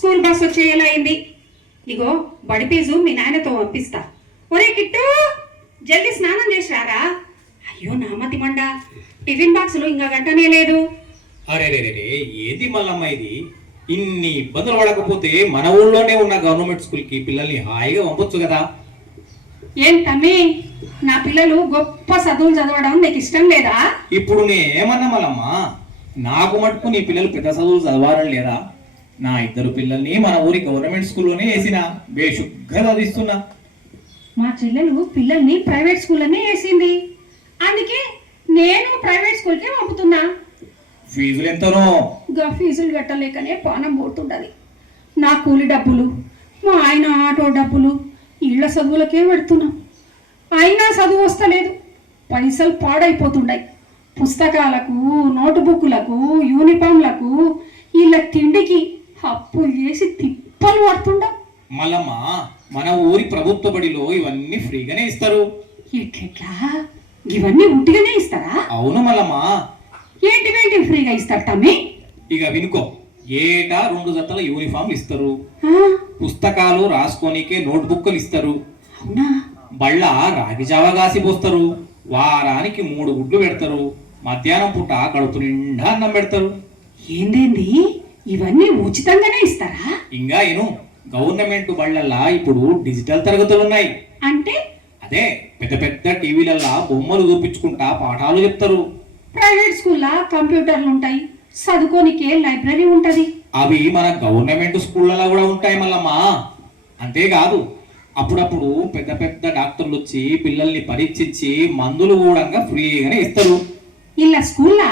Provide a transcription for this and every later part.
School bus వచ్చేలా అయింది ఇగో బడి ఫీజు మీ నాయనతో పంపిస్తా. ఒరే కిట్టు జల్దీ స్నానం చేసి రారా అయ్యో నామతి మండ. టిఫిన్ బాక్సులు ఇంకా గంటనే లేదు. అరే రే రే రే, ఏది మల్లమ్మ ఇది? ఇన్ని ఇబ్బందులు పడకపోతే మన ఊళ్ళోనే ఉన్న గవర్నమెంట్ స్కూల్కి పిల్లల్ని హాయిగా పంపొచ్చు కదా. ఏం తమ్మి? నా పిల్లలు గొప్ప చదువులు చదవడం నీకు ఇష్టం లేదా? ఇప్పుడు నేనేమన్నా మల్లమ్మ? నాకు మటుకు నీ పిల్లలు పెద్ద చదువులు చదవాలని లేదా? నా ఇద్దరు పిల్లల్ని మన ఊరి గవర్నమెంట్ స్కూల్లోనే వేసిన బేషుగ్గా చదివిస్తున్నా మా చెల్లెలు పిల్లల్ని ప్రైవేట్ స్కూల్లోనే వేసింది. అందుకే నేను ప్రైవేట్ స్కూల్కే పంపుతున్నా. ఫీజులు ఎంతనో. గా ఫీజులు కట్టలేకనే పానం పోతుండదు. నా కూలి డబ్బులు మా ఆయన ఆటో డబ్బులు ఇళ్ళ చదువులకే పెడుతున్నాం. అయినా చదువు వస్తలేదు. పైసలు పాడైపోతుండాయి. పుస్తకాలకు నోటుబుక్లకు యూనిఫామ్లకు వీళ్ళ తిండికి అప్పు చేసి తిప్పలు పడుతుండం. మల్లమ్మ మన ఊరి ప్రభుత్వ బడిలో ఇవన్నీ ఫ్రీగానే ఇస్తారు. ఎట్లెట్లా? ఇవన్నీ ఉట్టిగానే ఇస్తారా? అవును మల్లమ్మ ఏంటివేంటి ఫ్రీగా ఇస్తారు తమ్మి? ఇక వినుకో ఏటా రెండు జతల యూనిఫామ్లు ఇస్తారు. పుస్తకాలు రాసుకోనికే నోట్బుక్లు ఇస్తారు. అవునా? బళ్ళ రాగి జావా పోస్తారు. వారానికి మూడు గుడ్లు పెడతారు. మధ్యాహ్నం పూట కడుపు నిండా అన్నం పెడతారు. ఏందేంది? ఇవన్నీ ఉచితంగానే ఇస్తారా? ఇంకా ఇను గవర్నమెంట్ బళ్ళల్లా ఇప్పుడు డిజిటల్ తరగతులు ఉన్నాయి అంటే? అదే పెద్ద పెద్ద టీవీలల్లా బొమ్మలు చూపించుకుంటా పాఠాలు చెప్తారు. ప్రైవేట్ స్కూల్లో కంప్యూటర్లు ఉంటాయి చదువుకోనికే లైబ్రరీ ఉంటది. అవి మన గవర్నమెంట్ స్కూళ్ళలో కూడా ఉంటాయి మల్లమ్మా. అంతేకాదు అప్పుడప్పుడు పెద్ద పెద్ద డాక్టర్లు వచ్చి పిల్లల్ని పరీక్షించి మందులు కూడా ఫ్రీగానే ఇస్తారు. ఇలా స్కూల్లో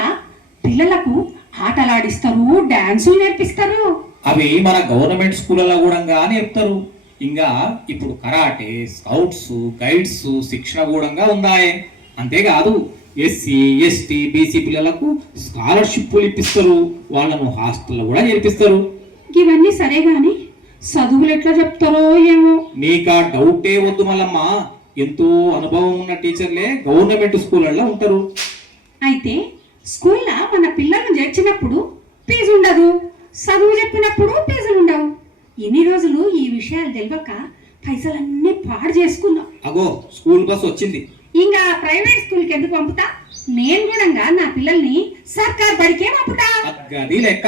పిల్లలకు ఆటలాడిస్తారు డాన్సులు నేర్పిస్తారు. అవి మన గవర్నమెంట్ స్కూళ్ళలో కూడా నేర్పుతారు. ఇంకా ఇప్పుడు కరాటే స్కౌట్స్ గైడ్స్ శిక్షణ కూడా ఉన్నాయి అంతేకాదు ఎస్సీ ఎస్టీ బీసీ పిల్లలకు స్కాలర్షిప్లు ఇప్పిస్తారు. వాళ్ళను హాస్టల్లో కూడా నేర్పిస్తారు. ఇవన్నీ సరే గాని చదువులు ఎట్లా చెప్తారో ఏమో. నీకా డౌటే వద్దు మల్లమ్మ. ఎంతో అనుభవం ఉన్న టీచర్లే గవర్నమెంట్ స్కూళ్ళల్లో ఉంటారు. అయితే స్కూల్లో మన పిల్లలను చేర్చినప్పుడు ఫీజు ఉండదు. చదువు చెప్పినప్పుడు ఫీజులు ఉండవు. ఇన్ని రోజులు ఈ విషయాలు తెలియక పైసలన్నీ పాడు చేసుకున్నాం. అగో స్కూల్ బస్ వచ్చింది. ఇంకా ప్రైవేట్ స్కూల్కి ఎందుకు పంపుతా? నేను కూడా నా పిల్లల్ని సర్కార్ బడికే పంపుతా. లెక్క.